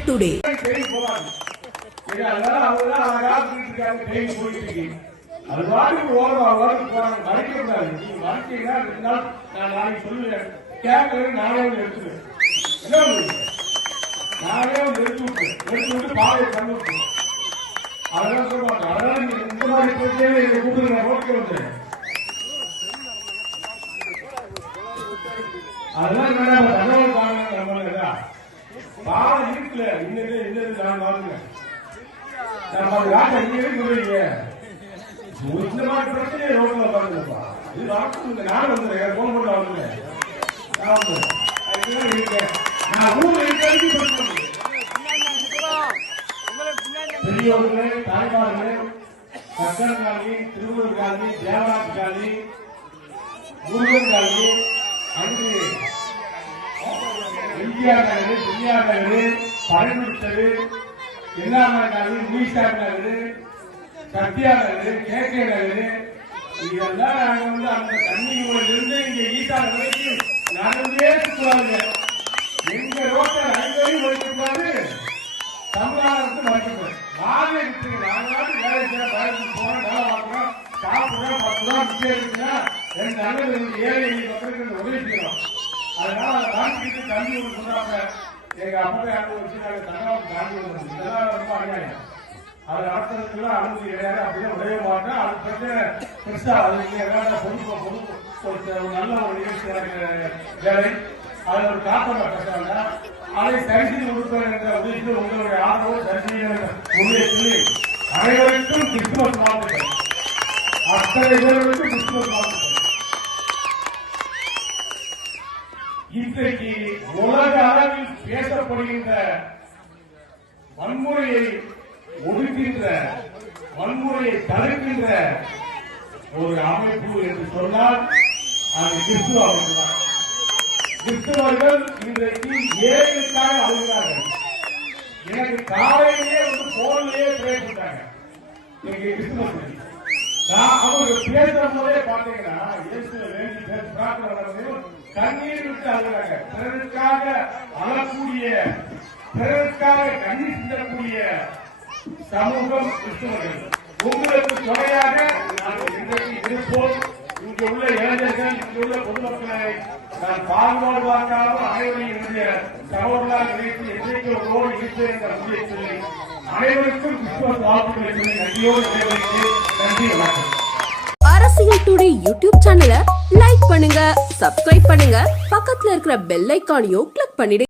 அரசியல் டுடே அது வாட்டுக்கு ஓரம் அவங்க போறாங்க மறைக்க கூடாது நீங்க மறைச்சீங்கன்னா ரெண்டு நாள் நான் நாளைக்கு சொல்லுவேன் கேட்கறது நானே வந்து எடுத்துருவேன் என்ன நானே வந்து எடுத்து எடுத்து விட்டு பாவை அதெல்லாம் நீங்க இந்த மாதிரி இதை நான் ஓட்டு வந்துடுறேன் அதெல்லாம் இன்னது நம்ம அது நீங்க சொல்றீங்க இந்த மாதிரி பிரச்சனையை ரோட்ல பாருங்கப்பா. இது வாக்கு நான் வந்துடுறேன் போன் பண்ண வந்துடுறேன் நான் ஊர்ல தாய்மார்களே Chakkara colony Tiruvallur colony Devaraj colony Murugan colony அன்று எம்ஜிஆர் நகர் பெரியார் நகர் பழனித்தரு எல்லாமே நகர் மீசார் நகர் சத்யா நகர் இதெல்லாம் நாங்க வந்து அந்த கன்னியூரிலிருந்து இங்க ஈட்டா வரைக்கும் நடந்தே சுற்றுவாங்க எங்க ரோட்டை ஐம்பது வரைக்கூடாது தமிழ்நாடு மறைக்கப்படும் வாங்க இருக்கு வேலை செய்ய பயந்து போறோம் வேலை பார்க்கிறோம் சாப்பிடுறோம் பத்து ரூபா மிச்சம் இருக்குன்னா ரெண்டு நல்லது ஏழை மக்களுக்கு உதவி செய்யணும். அதனால தண்ணி ஒன்று எங்க அப்பா யாரும் வச்சு நாங்க தகவல் தாண்டி வந்தோம் இதெல்லாம் ரொம்ப அநியாயம் அது நடத்துறதுக்குலாம் அனுமதி கிடையாது. அப்படியே விடவே மாட்டேன் அது பிரச்சனை பெருசா அது நீங்க ஏதாவது பொது பொது ஒரு நல்ல ஒரு நிகழ்ச்சி நடக்கிற வேலை. அதில் ஒரு காப்பக கட்டுறாங்க அதை சரி செய்து கொடுப்பேன் என்ற உதவிக்கு உங்களுடைய ஆதரவு சரி செய்ய உறுதியை சொல்லி அனைவருக்கும் கிறிஸ்துமஸ் வாழ்த்துக்கள். அத்தனை பேர்களுக்கும் கிறிஸ்துமஸ் வாழ்த்துக்கள். இன்றைக்கு உலக அளவில் பேசப்படுகின்ற வன்முறையை ஒடுக்கின்ற வன்முறையை தடுக்கின்ற ஒரு அமைப்பு என்று சொன்னால் அது கிறிஸ்துவ அமைப்பு தான். கிறிஸ்துவர்கள் இன்றைக்கு ஏழுக்காக அழுகிறார்கள். எனக்கு காலையிலேயே வந்து போன்லயே ப்ரே பண்ணாங்க இன்னைக்கு கிறிஸ்துவ நான் அவங்க பேசுற போதே பாத்தீங்கன்னா இயேசு வேண்டி பிரார்த்தனை நடந்ததும் கண்ணீர் விட்டு அழுகிறாங்க. பிறருக்காக அழக்கூடிய பிறருக்காக கண்ணீர் சிந்தக்கூடிய சமூகம் கிறிஸ்தவர்கள். உங்களுக்கு துணையாக நாங்கள் இன்றைக்கு இருப்போம். இங்கு உள்ள இளைஞர்கள் இங்கு உள்ள பொதுமக்களை நான் பாகுபாடுவாக்காமல் அனைவரையும் என்னுடைய சகோதரர்களாக நினைத்து என்றைக்கு ஒருவோடு இருப்பேன் என்ற முடிவை சொல்லி அனைவருக்கும் கிறிஸ்துவ வாழ்த்துக்களை நன்றியோடு நன்றி வணக்கம். அரசியல் டுடே யூடியூப் சேனலை லைக் பண்ணுங்க சப்ஸ்கிரைப் பண்ணுங்க பக்கத்துல இருக்கிற பெல் ஐக்கானையும் கிளிக் பண்ணிடுங்க.